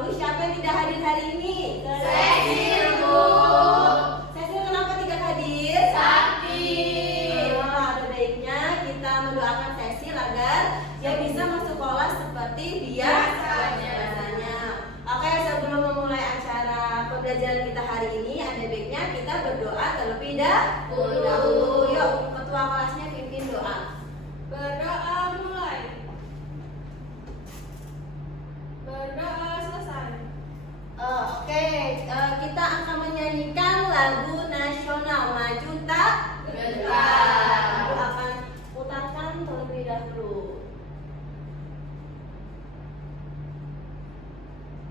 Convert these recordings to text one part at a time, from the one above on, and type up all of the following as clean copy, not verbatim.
dahulu. Siapa yang tidak hadir hari ini? Cecil, Bu. Cecil kenapa tidak hadir? Sakit. Ada baiknya kita mendoakan Cecil agar dia bisa masuk sekolah seperti biasanya. Oke, sebelum memulai acara pembelajaran kita hari ini, ada baiknya kita berdoa terlebih dahulu. Yuk, ketua kelasnya pimpin doa. Berdoa mulai. Berdoa selesai. Oke, kita akan menyanyikan lagu nasional Maju Tak Gentar. Aku akan putarkan terlebih dahulu.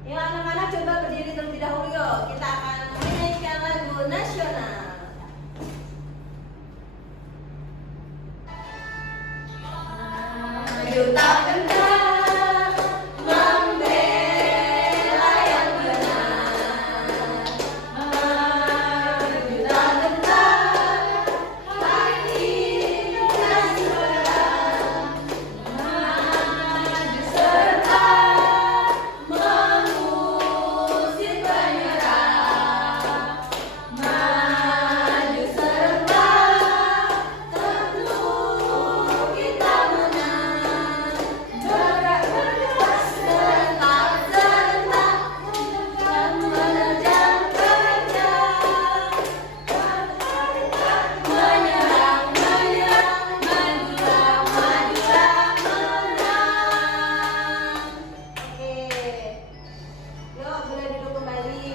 Ya, anak-anak coba berdiri terlebih dahulu yuk. Kita akan menyanyikan lagu nasional. Maju tak gentar, membela yang benar. Maju tak gentar, hari nasional. Maju serta mengusir penyerang. Maju serta tentu kita menang. Gerak bergerak serentak-serentak dan menerjang kejar. Menyerang, majulah menang. Oke, yuk boleh duduk kembali.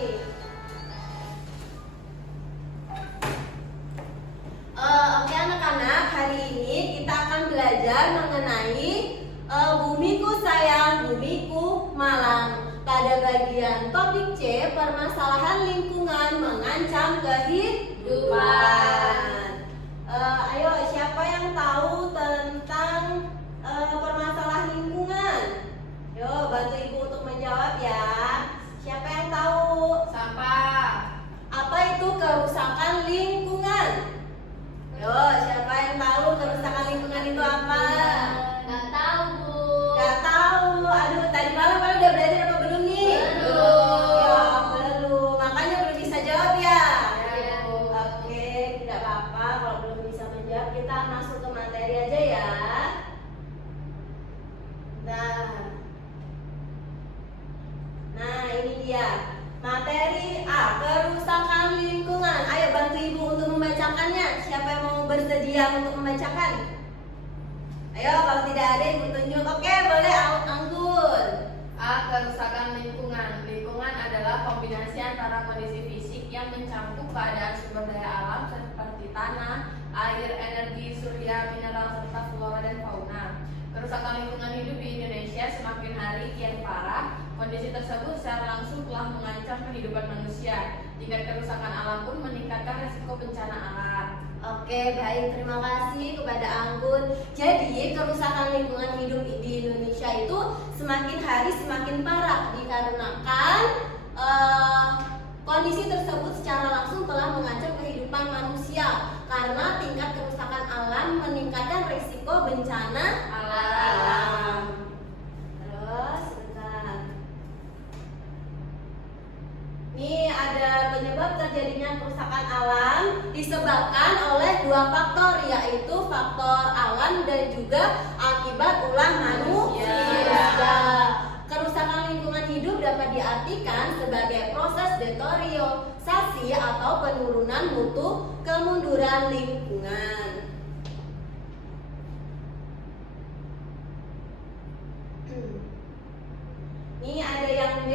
Oke anak-anak, hari ini kita akan belajar mengenai Bumiku Sayang, Bumiku Malang. Pada bagian topik C, permasalahan lingkungan mengancam kehidupan. Ayo, siapa yang tahu tentang permasalahan lingkungan? Yo, bantu ibu untuk menjawab ya. Siapa yang tahu? Sampah. Apa itu kerusakan lingkungan? Yo, siapa yang tahu kerusakan lingkungan itu apa? Nggak tahu, Bu. Gak tahu. Aduh, tadi malam kalian udah belajar apa belum nih? Belum. Ya, belum. Makanya belum bisa jawab ya. Ya, Bu. Oke, tidak apa-apa kalau belum bisa menjawab. Kita masuk ke materi aja ya. Nah, ini dia. Materi A, kerusakan lingkungan. Ayo bantu ibu untuk membacakannya. Siapa yang mau bersedia untuk membacakan? Ayo, kalau tidak ada ibu tunjuk. Oke, boleh Anggun. A. Kerusakan lingkungan. Lingkungan adalah kombinasi antara kondisi fisik yang mencakup keadaan sumber daya alam seperti tanah, air, energi, surya, mineral, serta flora dan fauna. Kerusakan lingkungan hidup di Indonesia semakin hari kian parah. Kondisi tersebut secara langsung telah mengancam kehidupan manusia. Tingkat kerusakan alam pun meningkatkan risiko bencana alam. Oke, baik. Terima kasih kepada Anggun. Jadi, kerusakan lingkungan hidup di Indonesia itu semakin hari semakin parah dikarenakan kondisi tersebut secara langsung telah mengancam kehidupan manusia karena tingkat kerusakan alam meningkatkan risiko bencana alam. Terus, sebentar. Ini ada penyebab terjadinya kerusakan alam disebabkan oleh dua faktor, yaitu faktor alam dan juga akibat ulah manusia. Kerusakan lingkungan hidup dapat diartikan sebagai proses deteriorasi atau penurunan mutu kemunduran lingkungan. Ini ada yang B.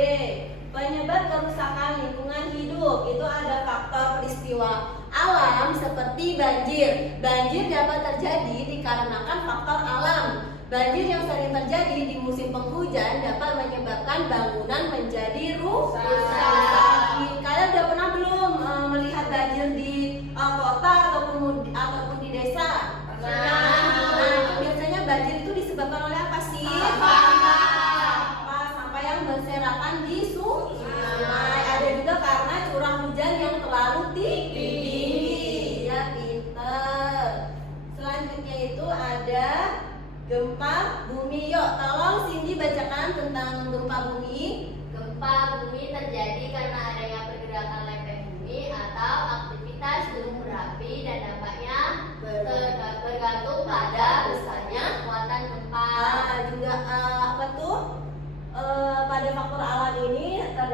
Penyebab kerusakan lingkungan hidup itu ada faktor peristiwa alam seperti banjir. Banjir dapat terjadi dikarenakan faktor alam. Banjir yang sering terjadi di musim penghujan dapat menyebabkan bangunan menjadi rusak. Kalian udah pernah belum melihat banjir di kota ataupun di desa? Nah, biasanya banjir itu disebabkan oleh apa sih? Sampah yang berserakan di sungai. Ada juga karena curah hujan yang terlalu tinggi. Ya, pinter. Selanjutnya itu ada gempa bumi. Yuk, tolong Cindy bacakan tentang gempa bumi. Gempa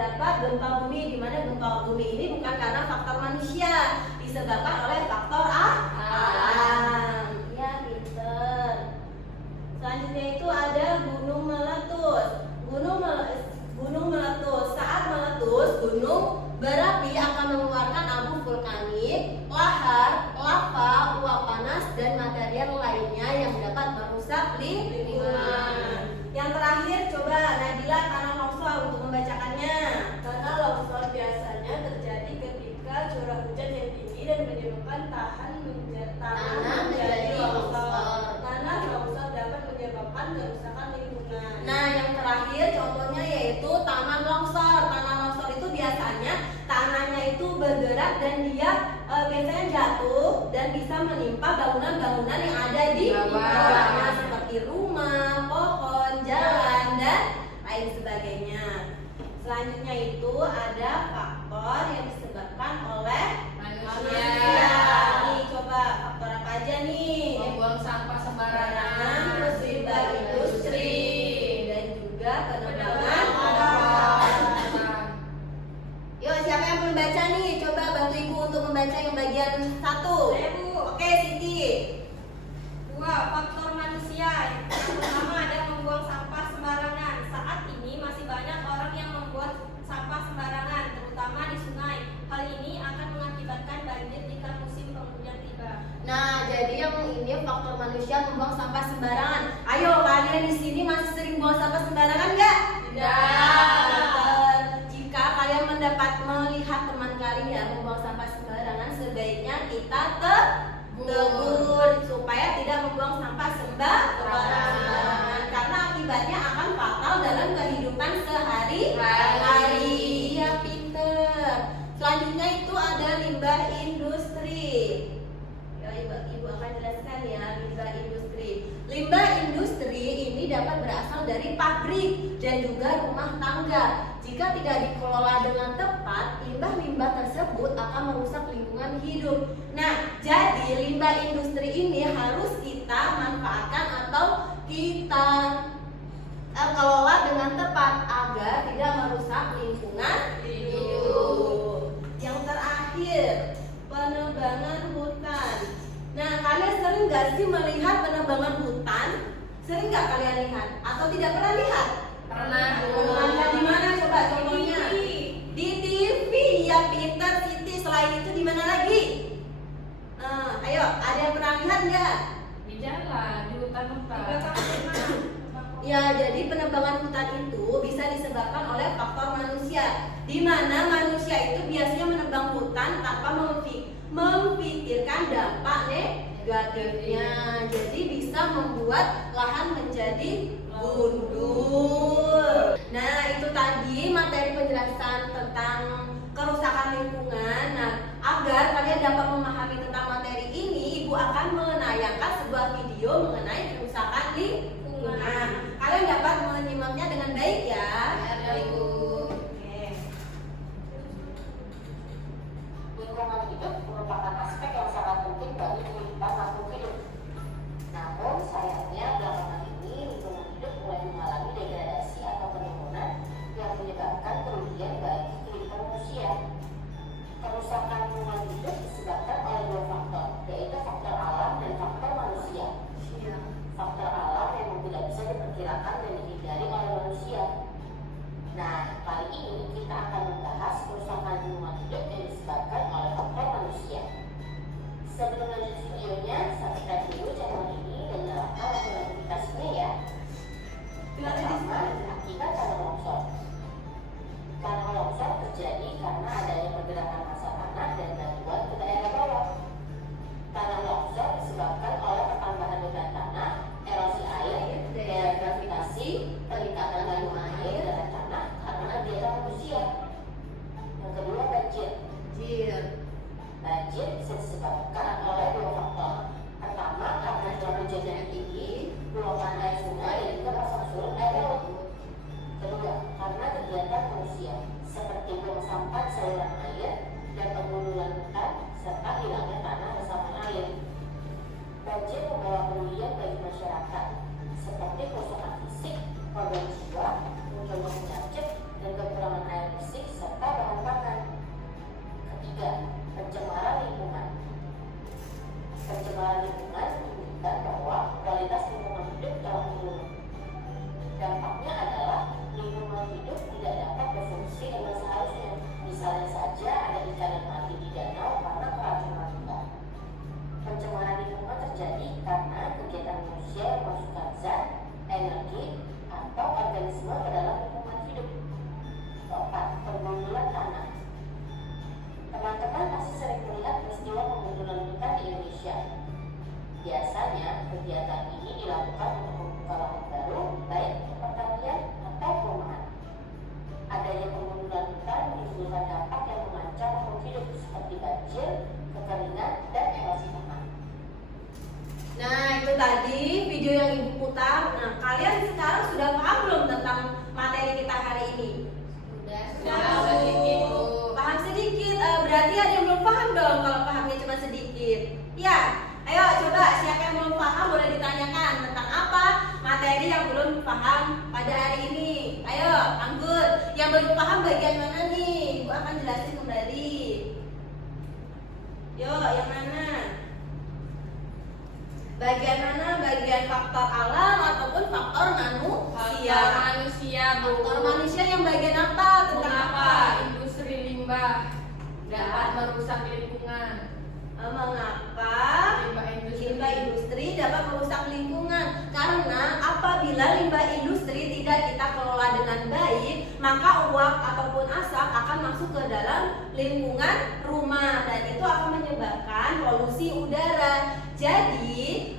terdapat gempa bumi, di mana gempa bumi ini bukan karena faktor manusia, disebabkan oleh faktor alam. Ya, pinter. Selanjutnya itu ada gunung meletus. Gunung meletus. Saat meletus, gunung berapi akan mengeluarkan abu vulkanik, lahar, lava, uap panas, dan material lainnya yang dapat merusak lingkungan. Yang terakhir, coba Nadila tanah longsor untuk membacakannya. Tanah longsor biasanya terjadi ketika curah hujan yang tinggi dan menyebabkan tanah menjadi longsor. Tanah longsor dapat menyebabkan kerusakan lingkungan. Nah, yang terakhir contohnya yaitu tanah longsor. Tanah longsor itu biasanya tanahnya itu bergerak dan dia biasanya jatuh dan bisa menimpa bangunan-bangunan yang ada di bawahnya seperti rumah, pohon, jalan, dan lain sebagainya. Selanjutnya itu ada faktor yang disebabkan oleh manusia. Nih, coba faktor apa aja nih? Membuang sampah sembarangan, Terus limbah industri dan juga penebangan. Yuk, siapa yang belum baca nih? Coba bantu ibu untuk membaca yang bagian 1. Saya, Bu. Oke, Siti. 2. Faktor manusia. Yang pertama ada membuang sampah sembarangan. Saat ini masih banyak orang yang membuat sampah sembarangan, terutama di sungai. Hal ini akan mengakibatkan banjir jika musim penghujan tiba. Nah, jadi yang ini faktor manusia membuang sampah sembarangan. Ayo, kalian di sini masih sering buang sampah sembarangan nggak? Tidak. Jika kalian melihat teman kalian membuang sampah sembarangan, sebaiknya kita tegur supaya tidak membuang sampah sembarangan. Karena akibatnya akan fatal dalam kehidupan sehari-hari. Ya, pinter. Selanjutnya itu ada limbah industri. Ya, ibu akan jelaskan ya limbah industri. Limbah industri ini dapat berasal dari pabrik dan juga rumah tangga. Jika tidak dikelola dengan tepat, limbah-limbah tersebut akan merusak lingkungan hidup. Nah, jadi limbah industri ini harus kita manfaatkan atau kita kelola dengan tepat agar tidak merusak lingkungan hidup. Yang terakhir, penebangan hutan. Nah, kalian sering nggak sih melihat penebangan hutan? Sering nggak kalian lihat? Atau tidak pernah lihat? Pernah. Pernah lihat di mana? Coba contohnya. Di TV. Ya, pinter Siti. Selain itu di mana lagi? Ayo, ada yang pernah lihat nggak? Di jalan, di hutan-hutan. Ya, jadi penebangan hutan itu bisa disebabkan oleh faktor manusia, di mana manusia itu biasanya menebang hutan tanpa memikirkan dampak negatifnya. Jadi bisa membuat lahan menjadi gundul. Nah, itu tadi materi penjelasan tentang kerusakan lingkungan. Nah, agar kalian dapat memahami tentang materi ini, Ibu akan menayangkan sebuah video mengenai kerusakan lingkungan. Nah, kalian dapat menyimaknya dengan baik ya. Ya, Ibu. Oke. Lingkungan hidup merupakan aspek yang sangat penting bagi kehidupan makhluk hidup. Namun sayangnya belakangan ini lingkungan hidup mulai mengalami degradasi atau penurunan yang menyebabkan kerugian bagi kehidupan manusia. Kerusakan lingkungan hidup disebabkan oleh 2 faktor, yaitu faktor alam dan faktor manusia. Faktor alam yang tidak bisa diperkirakan dan dihindari oleh manusia. Nah, kali ini kita akan membahas kerusakan lingkungan hidup yang disebabkan oleh faktor manusia. Sebelum lanjut videonya, subscribe dulu channel ini dan nyalakan lonceng notifikasinya ya. Pertama, akibat tanah longsor. Tanah longsor terjadi karena adanya pergerakan massa tanah dan batuan ke daerah bawah. Tanah longsor disebabkan oleh pertambahan beban tanah, erosi air, daya gravitasi, peningkatan volume air dalam tanah karena biara manusia. Yang kedua, banjir. Banjir bisa disebabkan oleh 2 faktor. Pertama, karena curah hujan yang tinggi, luapan air sungai dan juga pasang surut air laut. Kedua, karena menimbulkan dampak yang mengancam makhluk hidup seperti banjir, kekeringan, dan erosi tanah. Nah, itu tadi video yang Ibu putar. Nah, kalian sekarang sudah paham belum tentang materi kita hari ini? Sudah sedikit, Bu. Paham sedikit. Berarti ada yang belum paham dong kalau pahamnya cuma sedikit. Ya, ayo coba siapa yang belum paham boleh ditanyakan tentang apa materi yang belum paham pada hari ini. Ayo, Anggun. Yang belum paham bagian mana nih? Ibu akan jelasin kembali. Yo, yang mana? Bagian mana? Bagian faktor alam ataupun faktor manusia? Manusia, Bu. Faktor manusia yang bagian apa? Tentang Mengapa apa? industri limbah dapat merusak lingkungan? Mengapa Limbah industri dapat merusak lingkungan? Karena apabila limbah industri tidak kita kelola dengan baik, maka uap ataupun asap akan masuk ke dalam lingkungan rumah dan itu akan menyebabkan polusi udara. Jadi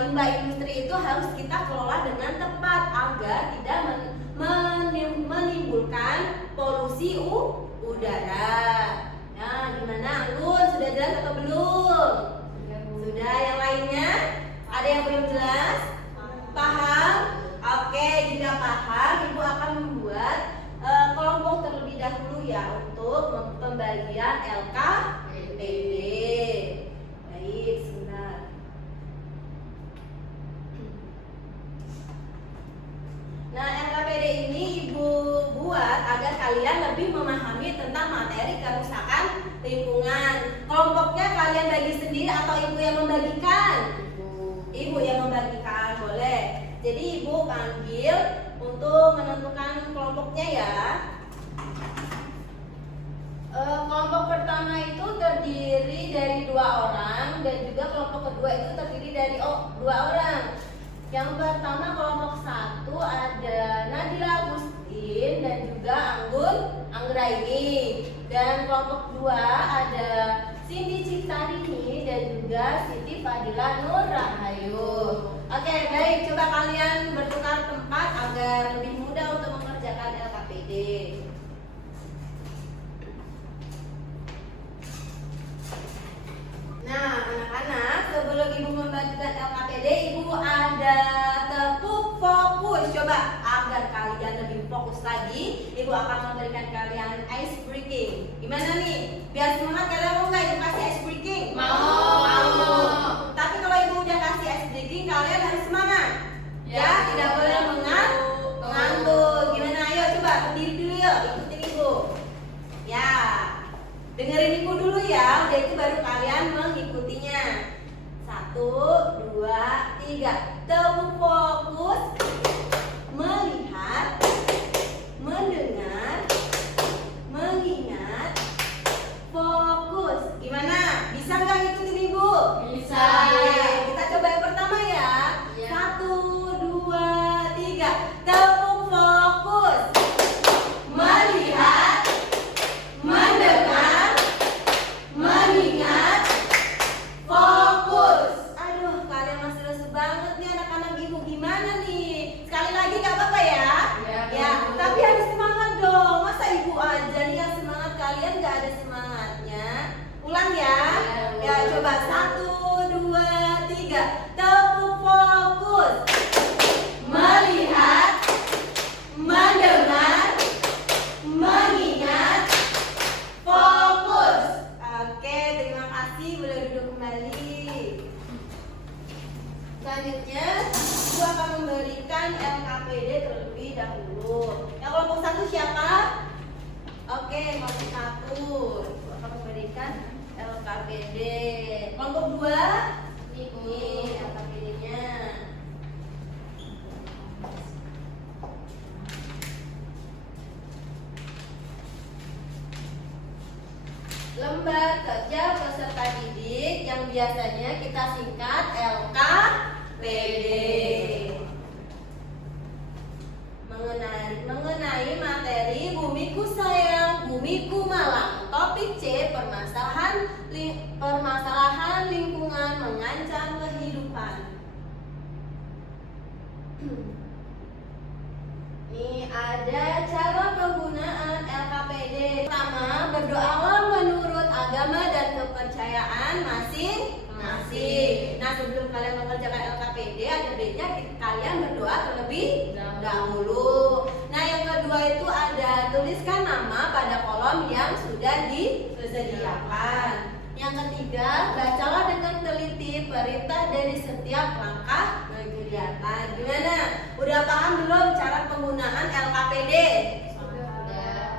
limbah industri itu harus kita kelola dengan tepat agar tidak menimbulkan polusi udara. Nah, gimana Anggun? Sudah jelas atau belum? Sudah. Yang lainnya? Ada yang belum jelas? Paham? Oke, jika paham, Ibu akan membuat kelompok terlebih dahulu ya untuk pembagian LKPD. Baik, sebentar. Nah, LKPD ini Ibu buat agar kalian lebih memahami tentang materi kerusakan lingkungan. Kelompoknya kalian bagi sendiri atau Ibu yang membagikan? Ibu yang membagikan, boleh. Jadi Ibu panggil untuk menentukan kelompoknya ya. Kelompok pertama itu terdiri dari 2 orang dan juga kelompok kedua itu terdiri dari 2 orang. Yang pertama kelompok 1 ada Nadila Agustin dan juga Anggun Anggraini. Dan kelompok 2 ada Cindy Ciptarini dan juga Siti Fadila Nur Rahayu. Oke, baik, coba kalian bertukar tempat agar lebih mudah untuk mengerjakan LKPD. Nah, anak-anak, sebelum Ibu membagikan LKPD, Ibu ada tepuk fokus. Coba agar kalian lebih fokus lagi, Ibu akan memberikan kalian ice breaking. Gimana nih? Biar semangat kalian mau nggak Ibu kasih ice breaking? Mau. Tapi kalau Ibu udah kasih ice breaking, kalian harus semangat. Ya, tidak boleh mengantuk. Gimana? Ayo coba berdiri dulu yuk, ikutin Ibu. Ya. Dengerin Ibu dulu ya, udah itu baru kalian mengikutinya. 1, 2, 3. Tepuk fokus. Melihat, mendengar, mengingat, fokus. Gimana? Bisa nggak ngikutin Ibu? Bisa. Oke, kita coba yang pertama ya. Iya. 1, 2, 3. Tepuk fokus. Melihat, mendengar, mengingat, fokus. Aduh, kalian masih lesu banget nih anak-anak Ibu. Gimana nih? Sekali lagi gak apa-apa ya? Iya, Ya, Bu. tapi harus semangat dong. Masa Ibu aja nih yang semangat, kalian gak ada semangatnya? Ulang ya. Iya, Bu. Ya, coba 1, 2, 3. Tepuk fokus. Melihat, mendengar, mengingat, fokus. Oke, terima kasih. Boleh duduk kembali. Selanjutnya, Ibu akan memberikan LKPD terlebih dahulu. Yang kelompok 1 siapa? Oke, kelompok 1. Ibu akan memberikan LKPD. Kelompok 2? Ini LKPD-nya. Lembar kerja peserta didik yang biasanya kita singkat LKPD. Mengenai materi Bumiku Sayang, Bumiku Malang. Topik C, permasalahan lingkungan mengancam kehidupan. Ini ada cara penggunaan LKPD. Pertama, berdoalah menurut agama dan kepercayaan masing-masing. Nah, sebelum kalian mengerjakan LKPD ada baiknya kalian berdoa terlebih dahulu. Nah, yang kedua itu ada tuliskan nama pada kolom yang sudah disediakan. Yang ketiga, bacalah dengan teliti perintah dari setiap langkah kegiatan. Gimana? Udah paham belum cara penggunaan LKPD?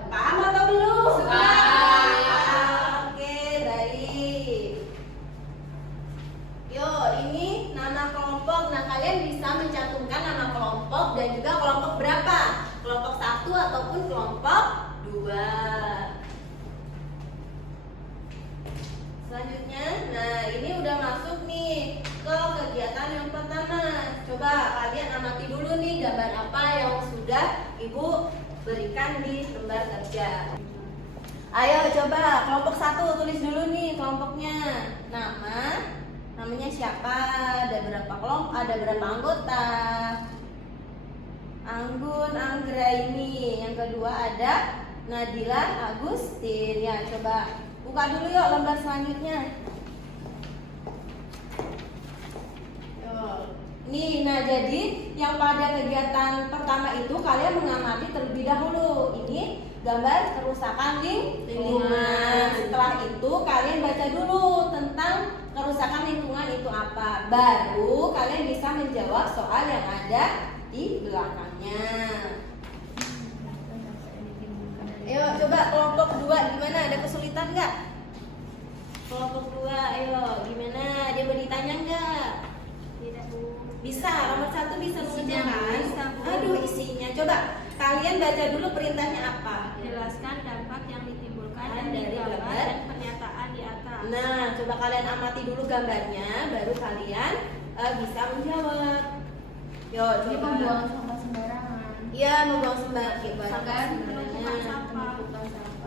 Paham atau belum? Oke, baik. Yuk, ini nama kelompok. Nah, kalian bisa mencantumkan nama kelompok dan juga kelompok berapa? Kelompok 1 ataupun kelompok 2. Selanjutnya, nah ini udah masuk nih ke kegiatan yang pertama. Coba kalian amati dulu nih gambar apa yang sudah Ibu berikan di lembar kerja. Ayo coba kelompok 1 tulis dulu nih kelompoknya. Namanya siapa? Ada berapa kelompok? Ada berapa anggota? Anggun, Anggra ini. Yang kedua ada Nadila, Agustin. Ya, coba buka dulu yuk lembar selanjutnya. Nih, nah jadi yang pada kegiatan pertama itu kalian mengamati terlebih dahulu. Ini gambar kerusakan lingkungan. Setelah itu kalian baca dulu tentang kerusakan lingkungan itu apa. Baru kalian bisa menjawab soal yang ada di belakangnya. Ayo coba kelompok 2 gimana? Ada kesulitan nggak? Kelompok 2, ayo gimana? Dia bertanya nggak? Tidak, Bu. Bisa, nomor 1 bisa mengerjakan. Bisa, Bu. Aduh, isinya. Coba kalian baca dulu perintahnya apa. Jelaskan dampak yang ditimbulkan Dari dari gambar gambar. dan pernyataan di atas. Nah, coba kalian amati dulu gambarnya, baru kalian bisa menjawab. Yo, Ini coba. membuang sampah sembarangan. Iya, membuang sembarangan. Penumpukan sampah.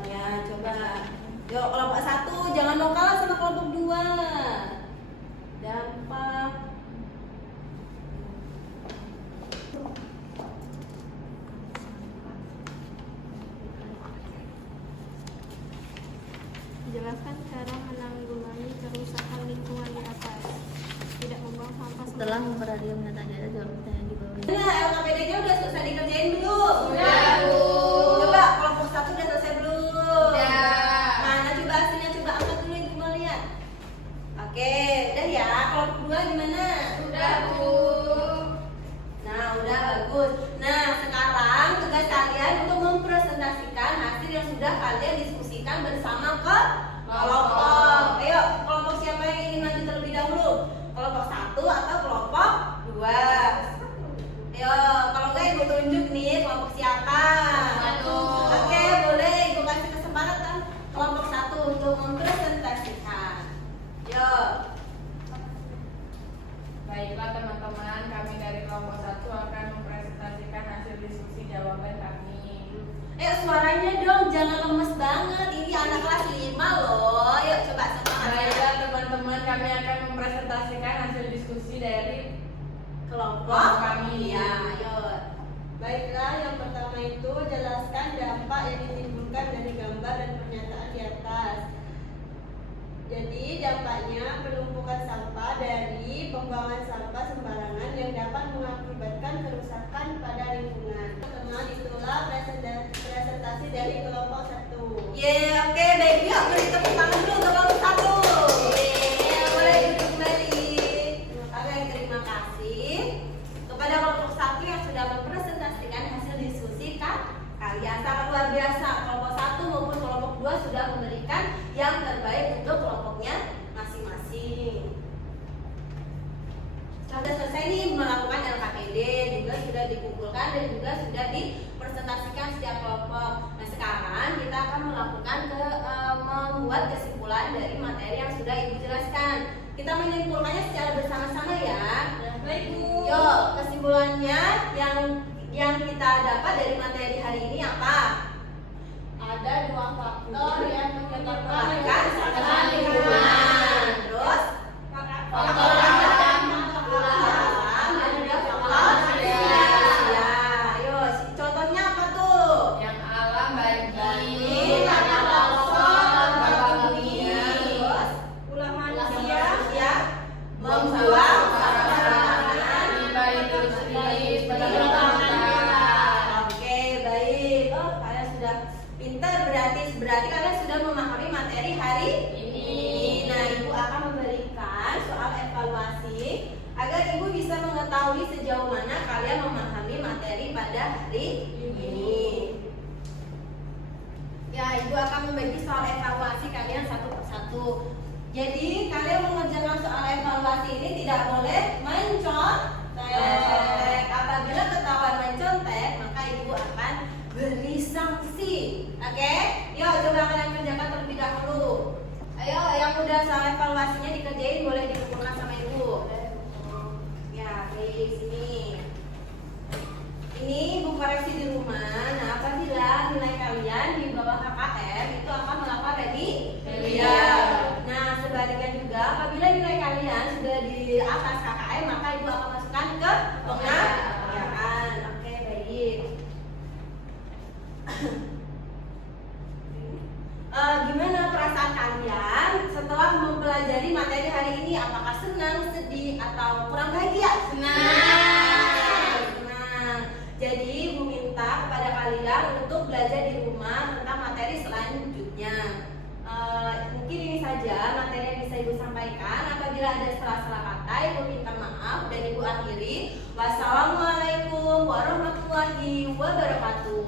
Ya, coba. Yuk, kelompok 1 jangan mau kalah sama kelompok 2. Dampak. Jelaskan cara menanggulangi kerusakan lingkungan di atas. Tidak membuang sampah Setelah memperhatikan metadata, jawab pertanyaan di bawah. Nah, LKPD-nya udah selesai dikerjain belum? Udah, Bu. Coba kelompok 1 udah selesai belum? Udah. Mana coba hasilnya, coba angkat dulu Ibu mau lihat. Oke, udah ya. Kelompok 2 gimana? Udah, Bu. Nah, udah bagus. Nah, sekarang tugas kalian untuk mempresentasikan hasil yang sudah kalian diskusikan bersama ke kelompok. Ayo, kelompok siapa yang ingin maju terlebih dahulu? Kelompok 1 atau kelompok 2? Ayo, kalau enggak Ibu tunjuk nih kelompok siapa. Satu. Oke, boleh Ibu kasih kesempatan kelompok 1 untuk mempresentasikan. Yuk. Baiklah teman-teman, kami dari kelompok 1 akan mempresentasikan hasil diskusi jawaban kami. Suaranya dong, jangan lemes banget. Ini anak kelas 5 loh. Yuk coba semangat. Baiklah teman-teman, kami akan mempresentasikan hasil diskusi dari Kelompok kami. Ya, ayo. Baiklah, yang pertama itu jelaskan dampak yang ditimbulkan dari gambar dan pernyataan di atas. Jadi dampaknya penumpukan sampah dari pembuangan sampah sembarangan yang dapat mengakibatkan kerusakan pada lingkungan. Teman itulah presentasi dari kelompok 1. Oke, baik. Yuk beri tepuk tangan dulu untuk kelompok 1. Boleh duduk kembali. Oke, terima kasih kepada kelompok 1 yang sudah mempresentasikan hasil diskusi kalian. Sangat luar biasa. Kelompok 1 maupun kelompok 2 sudah memberikan yang terbaik untuk kelompoknya masing-masing. Sudah selesai nih melakukan LKPD, juga sudah dikumpulkan dan juga sudah dipresentasikan setiap kelompok. Nah, sekarang kita akan melakukan membuat kesimpulan dari materi yang sudah Ibu jelaskan. Kita menyimpulkannya secara bersama-sama ya. Baik, Bu. Yuk, kesimpulannya yang kita dapat dari materi hari ini apa? Ada 2 faktor yang menyebabkan Kerusakan lingkungan. Terus faktor alam, faktor alam dan juga faktor manusia. Ayo, contohnya apa tuh? yang alam bagi Tanah longsor berarti kalian sudah memahami materi hari ini. Nah, Ibu akan memberikan soal evaluasi agar Ibu bisa mengetahui sejauh mana kalian memahami materi pada hari ini. Ya, Ibu akan membagi soal evaluasi kalian satu persatu. Jadi, kalian mengerjakan soal evaluasi ini tidak boleh mencontek. Apabila ketahuan mencontek, maka Ibu akan beri sanksi. Oke? Yuk, coba kalian kerjakan terlebih dahulu. Ayo, yang udah soal evaluasinya dikerjain boleh dikumpulkan sama Ibu. Ya, baik, sini. Ini Ibu koreksi di rumah. Nah, apabila nilai kalian di bawah KKM itu akan melakukan remedial. Nah, sebaliknya juga apabila nilai kalian sudah di atas KKM, maka Ibu akan masukkan ke pengajaran. Oke, baik. Gimana perasaan kalian setelah mempelajari materi hari ini? Apakah senang, sedih, atau kurang bahagia? Senang. Jadi Ibu minta kepada kalian untuk belajar di rumah tentang materi selanjutnya. Mungkin ini saja materi yang bisa Ibu sampaikan. Apabila ada salah-salah kata, Ibu minta maaf dan Ibu akhiri. Wassalamualaikum warahmatullahi wabarakatuh.